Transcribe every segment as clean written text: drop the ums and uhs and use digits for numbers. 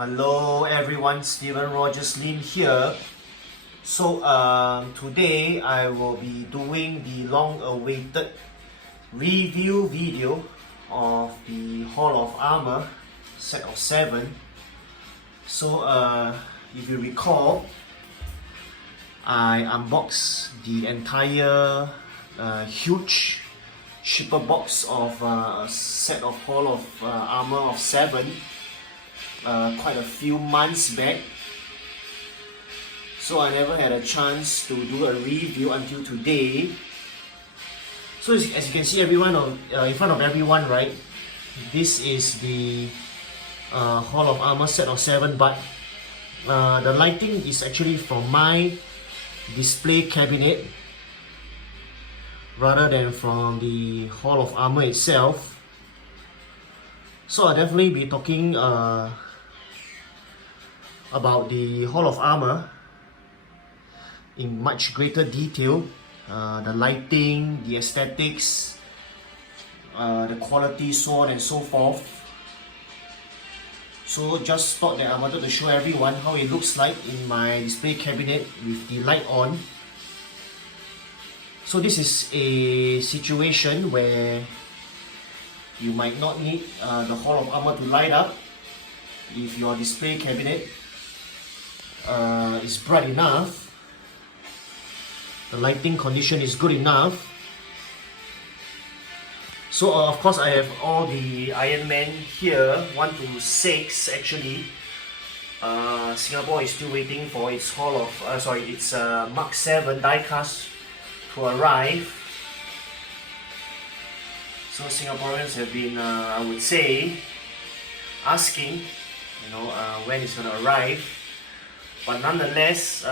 Hello everyone, Steven Rogers Lin here. So today I will be doing the long-awaited review video of the Hall of Armor set of 7. So if you recall, I unboxed the entire huge shipper box of a set of Hall of Armor of 7 quite a few months back. So I never had a chance to do a review until today. So as you can see, everyone in front of everyone, right? This is the Hall of Armor set of 7, but the lighting is actually from my display cabinet rather than from the Hall of Armor itself. So I'll definitely be talking about the Hall of Armor in much greater detail. The lighting, the aesthetics, the quality, so on and so forth. So just thought that I wanted to show everyone how it looks like in my display cabinet with the light on. So this is a situation where you might not need the Hall of Armor to light up if your display cabinet is bright enough, the lighting condition is good enough. So of course I have all the Iron Man here, 1 to 6 actually. Singapore is still waiting for its its Mark 7 diecast to arrive. So Singaporeans have been, I would say, asking, when it's going to arrive. But nonetheless,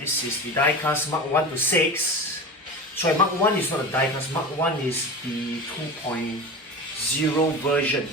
this is the diecast Mark 1 to 6. Sorry, Mark 1 is not a diecast, Mark 1 is the 2.0 version.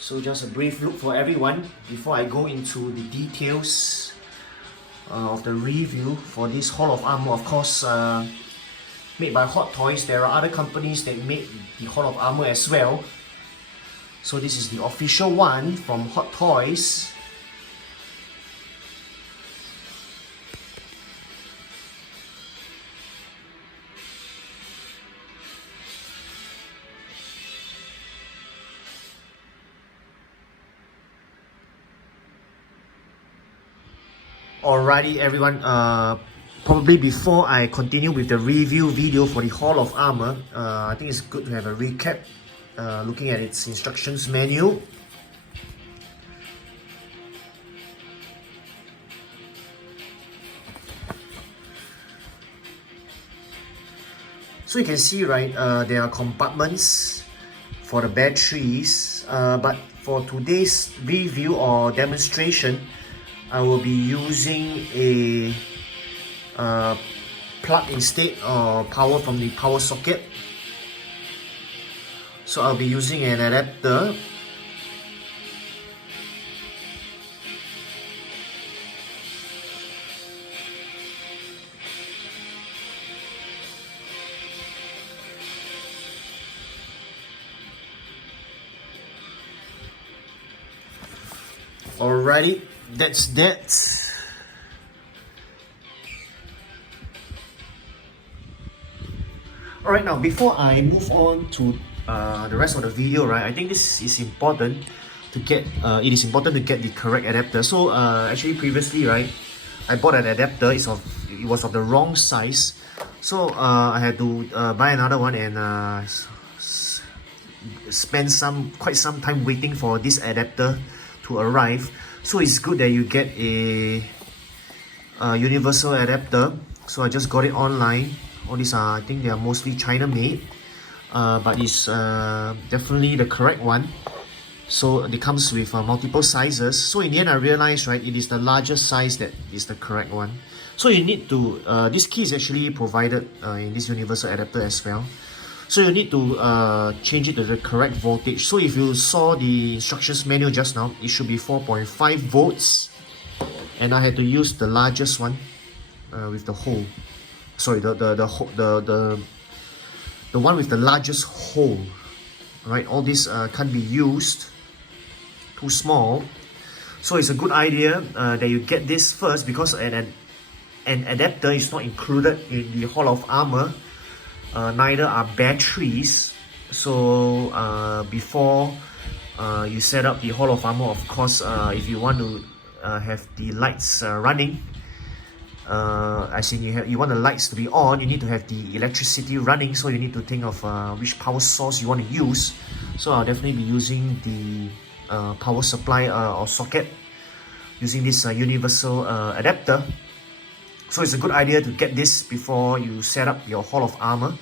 So just a brief look for everyone before I go into the details of the review for this Hall of Armor. Of course, made by Hot Toys. There are other companies that made the Hall of Armor as well. So this is the official one from Hot Toys. Alrighty everyone, probably before I continue with the review video for the Hall of Armor, I think it's good to have a recap looking at its instructions manual. So you can see, right, there are compartments for the batteries, but for today's review or demonstration, I will be using a plug instead or power from the power socket. So I'll be using an adapter. Alrighty, that's that. Alright, now before I move on to the rest of the video, right, I think this is important to get. It is important to get the correct adapter. So actually previously, right, I bought an adapter. It was of the wrong size, so I had to buy another one and spend quite some time waiting for this adapter to arrive. So it's good that you get a universal adapter. So I just got it online. All these are, I think they are mostly China made, but it's definitely the correct one. So it comes with multiple sizes. So in the end I realized, right, it is the largest size that is the correct one. So you need to, this key is actually provided in this universal adapter as well. So you need to change it to the correct voltage. So if you saw the instructions manual just now, it should be 4.5 volts. And I had to use the largest one with the hole. Sorry, the one with the largest hole. Right, all this can't be used. Too small. So it's a good idea that you get this first, because an adapter is not included in the Hall of Armor. Neither are batteries. So before you set up the Hall of Armor, of course, if you want to have the lights running, as in you want the lights to be on, you need to have the electricity running. So you need to think of which power source you want to use. So I'll definitely be using the power supply or socket, using this universal adapter. So it's a good idea to get this before you set up your Hall of Armor.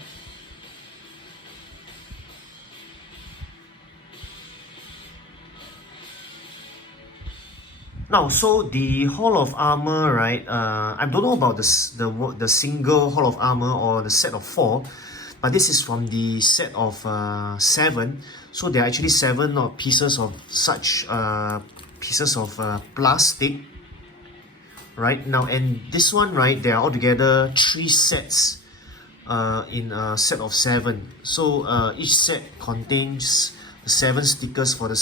Now, so the Hall of Armor, right? I don't know about the single Hall of Armor or the set of 4, but this is from the set of 7. So there are actually 7 pieces of such pieces of plastic. Right now, and this one, right, there are altogether 3 sets in a set of 7. So each set contains 7 stickers for the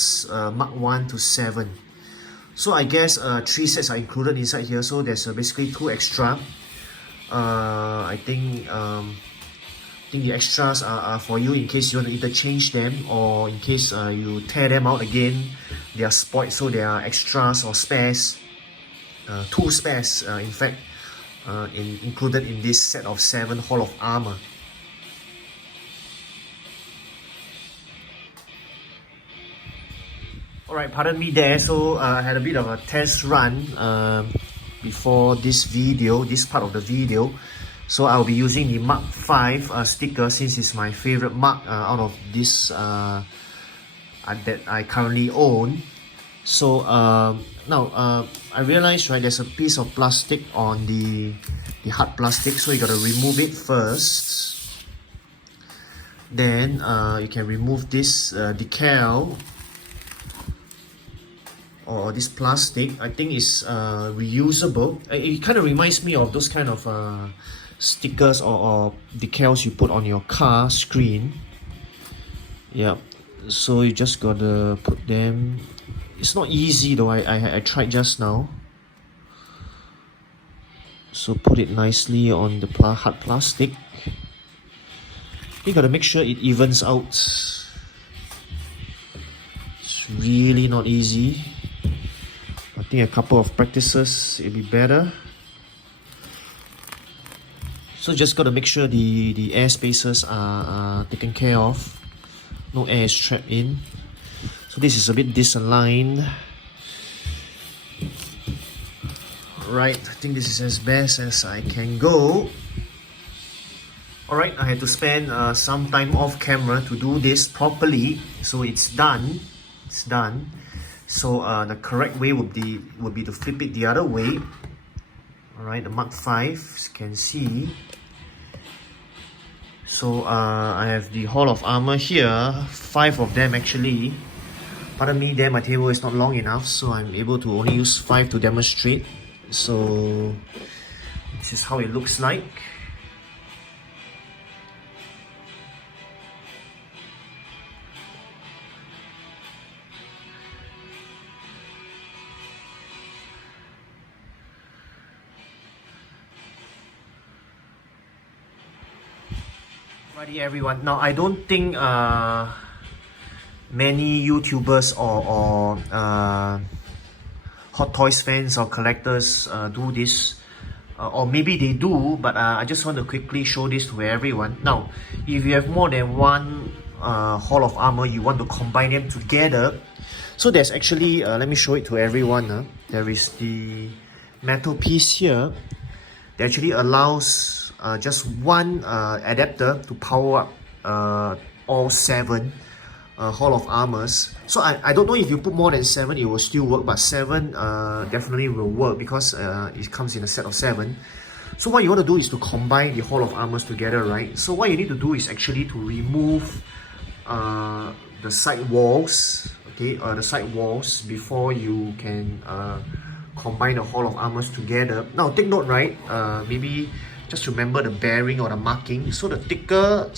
Mark 1 to 7. So I guess 3 sets are included inside here. So there's basically 2 extra. I think the extras are for you in case you want to interchange them, or in case you tear them out again, they are spoiled. So there are extras or spares. 2 spares, in fact, included in this set of 7 Hall of Armor. Alright, pardon me there. So I had a bit of a test run before this video, this part of the video. So I'll be using the Mark 5 sticker, since it's my favorite Mark out of this that I currently own. So now I realized, right, there's a piece of plastic on the hard plastic, so you gotta remove it first. Then you can remove this decal or this plastic. I think it's reusable. It kind of reminds me of those kind of stickers or decals you put on your car screen. Yeah, so you just gotta put them. It's not easy though. I tried just now. So put it nicely on the hard plastic. You gotta make sure it evens out. It's really not easy. I think a couple of practices it'll be better. So just gotta make sure the air spaces are taken care of. No air is trapped in. So this is a bit disaligned. Right, I think this is as best as I can go. Alright, I had to spend some time off camera to do this properly. So it's done. It's done. So the correct way would be to flip it the other way. Alright, the Mark 5, as you can see. So I have the Hall of Armor here, 5 of them actually. Pardon me there, my table is not long enough, so I'm able to only use 5 to demonstrate. So this is how it looks like. Alrighty everyone, now I don't think many YouTubers or Hot Toys fans or collectors do this, or maybe they do, but I just want to quickly show this to everyone. Now, if you have more than one Hall of Armor, you want to combine them together. So there's actually, let me show it to everyone. There is the metal piece here that actually allows just one adapter to power up all 7 Hall of Armors. So I don't know if you put more than 7 it will still work, but 7 definitely will work because it comes in a set of 7. So what you want to do is to combine the Hall of Armors together, right? So what you need to do is actually to remove the side walls, okay, the side walls before you can combine the Hall of Armors together. Now take note, right? Maybe just remember the bearing or the marking. So the thicker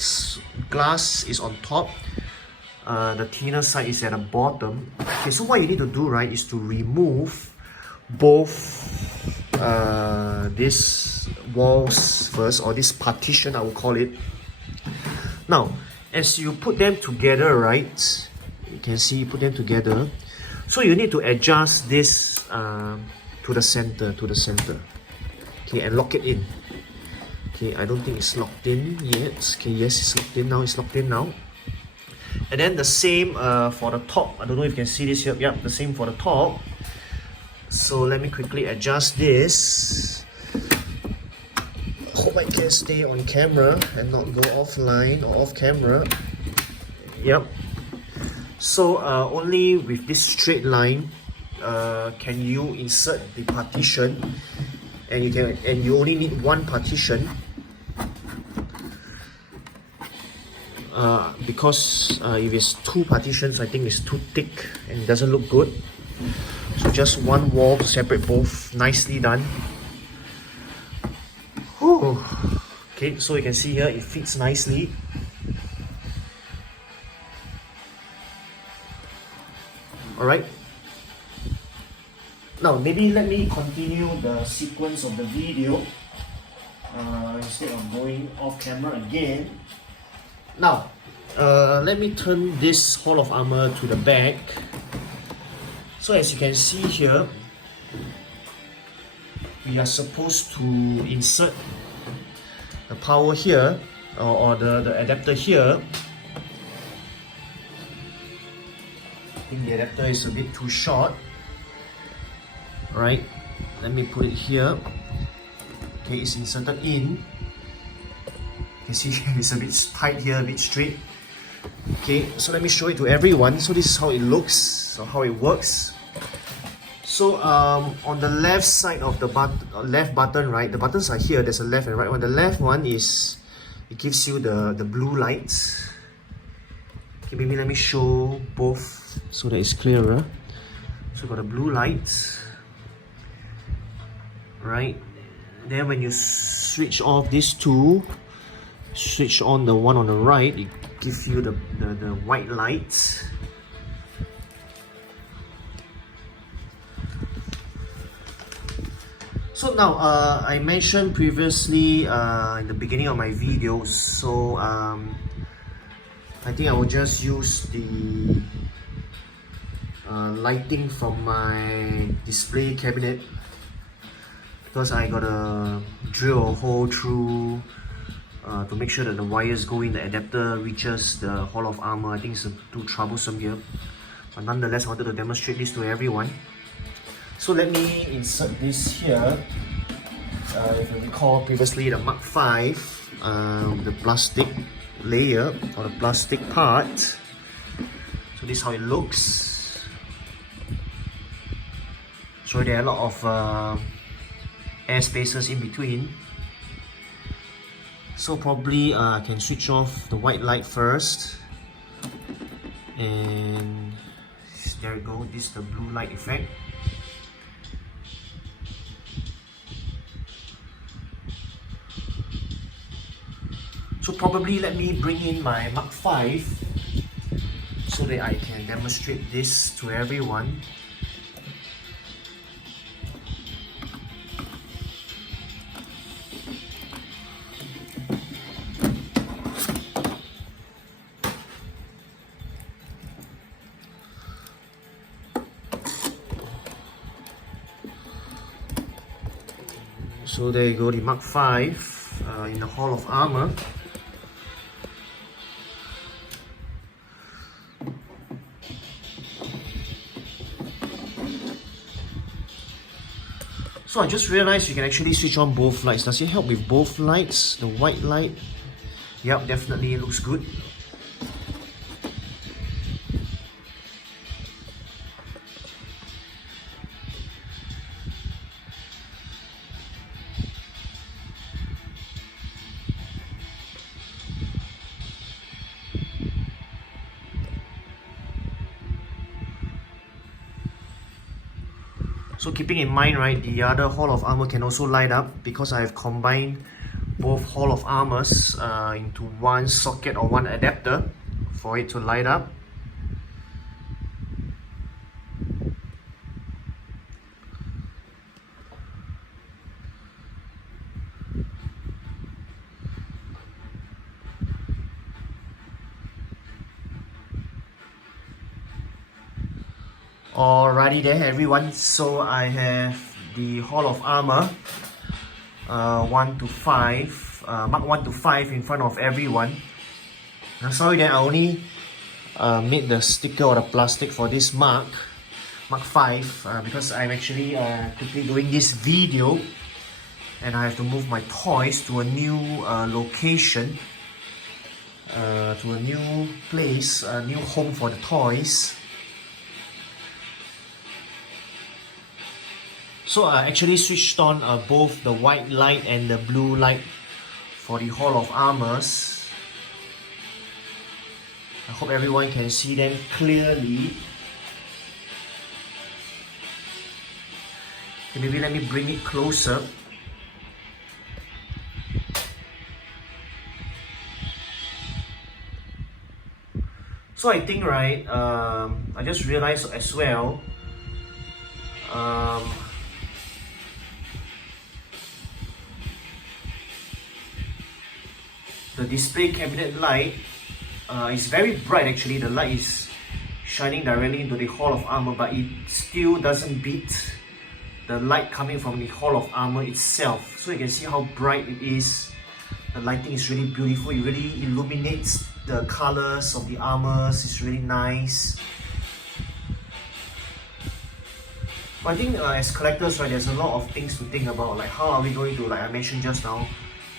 glass is on top, the thinner side is at the bottom. Okay, so what you need to do, right, is to remove both these walls first, or this partition I will call it. Now as you put them together, right, you can see you put them together, so you need to adjust this to the center, okay, and lock it in. Okay, I don't think it's locked in yet. Okay, yes, it's locked in now. It's locked in now. And then the same for the top. I don't know if you can see this here. Yeah, the same for the top. So let me quickly adjust this. Hope I can stay on camera and not go offline or off camera. Yep. So only with this straight line can you insert the partition, and you only need one partition. Because if it's two partitions, I think it's too thick and it doesn't look good. So just one wall to separate both. Nicely done. Whew. Okay, so you can see here it fits nicely. Alright. Now maybe let me continue the sequence of the video instead of going off camera again. Now, let me turn this Hall of Armor to the back. So as you can see here, we are supposed to insert the power here, or the adapter here. I think the adapter is a bit too short. Right, let me put it here. Okay, it's inserted in. You can see it's a bit tight here, a bit straight. Okay, so let me show it to everyone. So this is how it looks, or how it works. So on the left side of the left button, right, the buttons are here. There's a left and right one. The left one is, it gives you the blue lights. Okay, maybe let me show both so that it's clearer. So we've got the blue lights, right? Then when you switch off these two, switch on the one on the right, it gives you the white lights. So now, I mentioned previously in the beginning of my video, so I think I will just use the lighting from my display cabinet, because I gotta drill a hole through to make sure that the wires go in, the adapter reaches the Hall of Armor. I think it's too troublesome here, but nonetheless I wanted to demonstrate this to everyone. So let me insert this here. If you recall previously, the Mark V, the plastic layer or the plastic part. So this is how it looks. So there are a lot of air spaces in between. So probably I can switch off the white light first, and there we go. This is the blue light effect. So probably let me bring in my Mark V so that I can demonstrate this to everyone. So there you go, the Mark V in the Hall of Armor. So I just realized you can actually switch on both lights. Does it help with both lights? The white light? Yep, definitely it looks good. So keeping in mind, right, the other Hall of Armor can also light up because I have combined both Hall of Armors into one socket or one adapter for it to light up. Alrighty there everyone, so I have the Hall of Armor 1 to 5, Mark 1 to 5 in front of everyone. I'm sorry that I only made the sticker or the plastic for this Mark 5 because I'm actually quickly doing this video and I have to move my toys to a new location, to a new place, a new home for the toys. So I actually switched on both the white light and the blue light for the Hall of Armors. I hope everyone can see them clearly. Okay, maybe let me bring it closer. So I think, right, I just realized as well, the display cabinet light is very bright actually. The light is shining directly into the Hall of Armor, but it still doesn't beat the light coming from the Hall of Armor itself. So you can see how bright it is. The lighting is really beautiful. It really illuminates the colors of the armors. It's really nice. But I think as collectors, right, there's a lot of things to think about, like how are we going to, like I mentioned just now,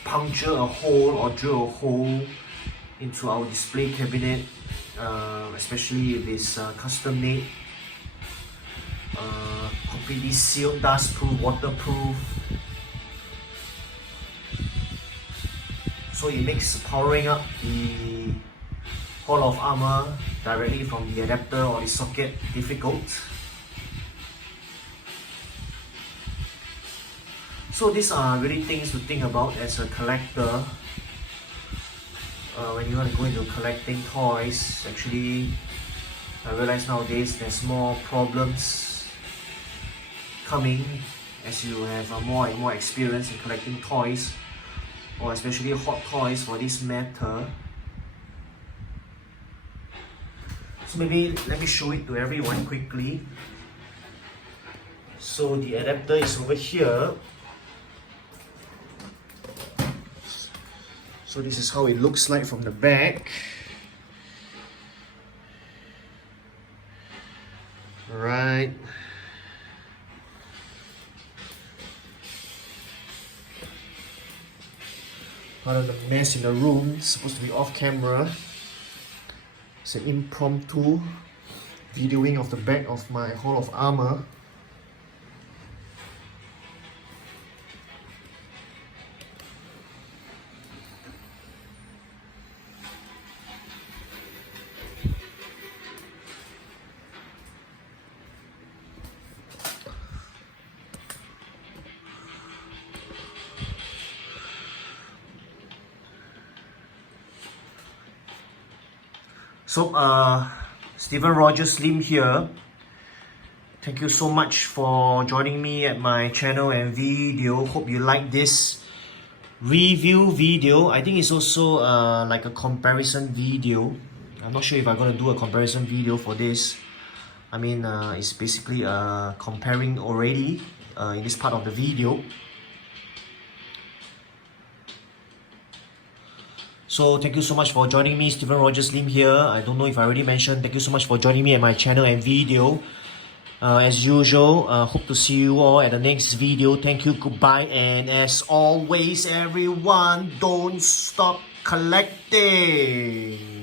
puncture a hole or drill a hole into our display cabinet, especially if it's custom made, completely sealed, dust proof, waterproof. So it makes powering up the Hall of Armor directly from the adapter or the socket difficult. So these are really things to think about as a collector. When you want to go into collecting toys, actually I realize nowadays there's more problems coming as you have more and more experience in collecting toys, or especially hot toys for this matter. So maybe let me show it to everyone quickly. So the adapter is over here. So this is how it looks like from the back. Right. Part of the mess in the room, it's supposed to be off camera. It's an impromptu videoing of the back of my Hall of Armor. So, Stephen Rogers Lim here. Thank you so much for joining me at my channel and video. Hope you like this review video. I think it's also like a comparison video. I'm not sure if I'm going to do a comparison video for this. I mean, it's basically comparing already in this part of the video. So thank you so much for joining me, Stephen Rogers Lim here. I don't know if I already mentioned, thank you so much for joining me at my channel and video. As usual, hope to see you all at the next video. Thank you, goodbye, and as always everyone, don't stop collecting.